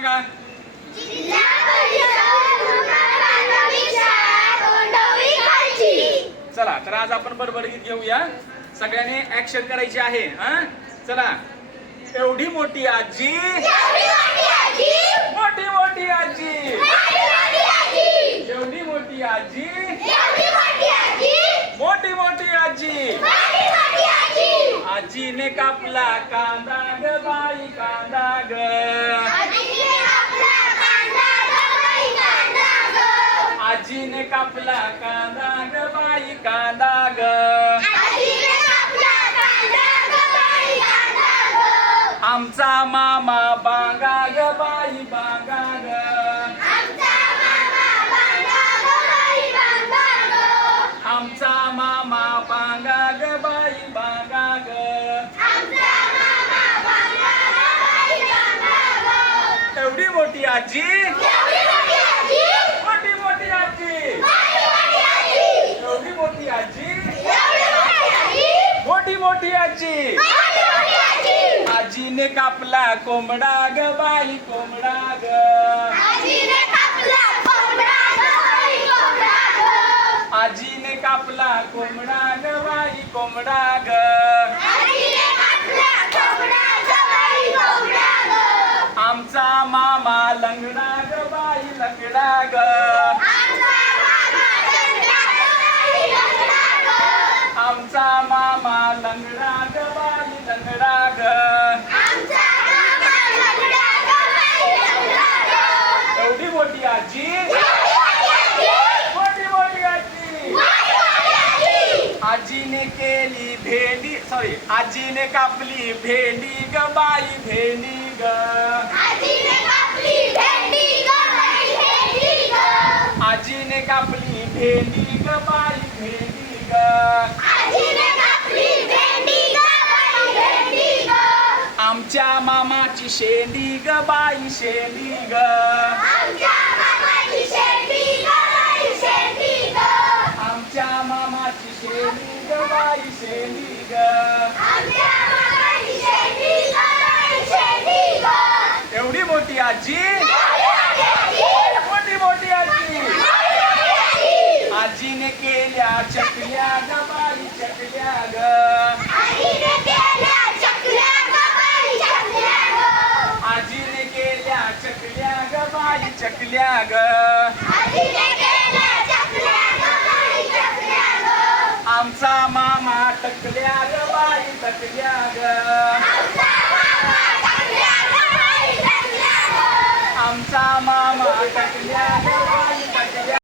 सांगा. चला तर आज आपण बडबडगीत घेऊया. सगळ्यांनी ऍक्शन करायची आहे हा? चला. एवढी मोठी आजी. मोठी मोठी आजी. एवढी मोठी आजी मोठी मोठी आजी मोठी आजी. मोठी मोठी आजी. आजीने कापला कांदा ग बाई कांदा ग आजीने आपला कांदा गबाई कांदा ग आजीने कापला कांदा ग बाई कांदा ग कांदा कांदा ग आमचा मामा बांगा ग बाई बांगा ग आमचा मामा ग आमचा मामा बांगा ग बाई बांगा ग आमचा मामा ग एवढी मोठी आजी एवढी मोठी आजी मोठी मोठी आजी मोठी मोठी आजी एवढी मोठी आजी एवढी मोठी आजी मोठी आजी आजीने कापला कोंबडा ग बाई कोंबडा ग. आजीने कापला कोंबडा ग बाई कोंबडा ग. आमचा मामा लंगडा ग बाई लंगडा ग आमचा मामा लंगडा गबाई लंगडा ग आमचा मामा लंगडा ग बाई लंगडा ग आमचा मामा लंगडा गबाई लंगडा ग एवढी मोठी आजी. मोठी मोठी आजी. आजीने केली भेंडी सॉरी आजीने कापली भेंडी ग बाई भेंडी ग. आजीने कापली भेंडी गबाई भेंडी ग. आजीने कापली भेंडी ग बाई भेंडी ग. आजीने कापली भेंडी गबाई भेंडी ग. आमच्या मामाची शेंडी ग बाई शेंडी ग आमच्या मामाची शेंडी गबाई शेंडी ग आमच्या मामाची शेंडी ग बाई शेंडी ग आमच्या मामाची शेंडी गबाई शेंडी ग एवढी मोठी आजी. मोठी आजी मोठी आजी. आजीने केल्या चकल्या ग बाई चकल्या ग. आजीने केल्या चकल्या गबाई चकल्या ग. आजीने केल्या चकल्या ग. बाई चकल्या ग चकल्या आमचा मामा टकल्या ग बाई टकल्या ग.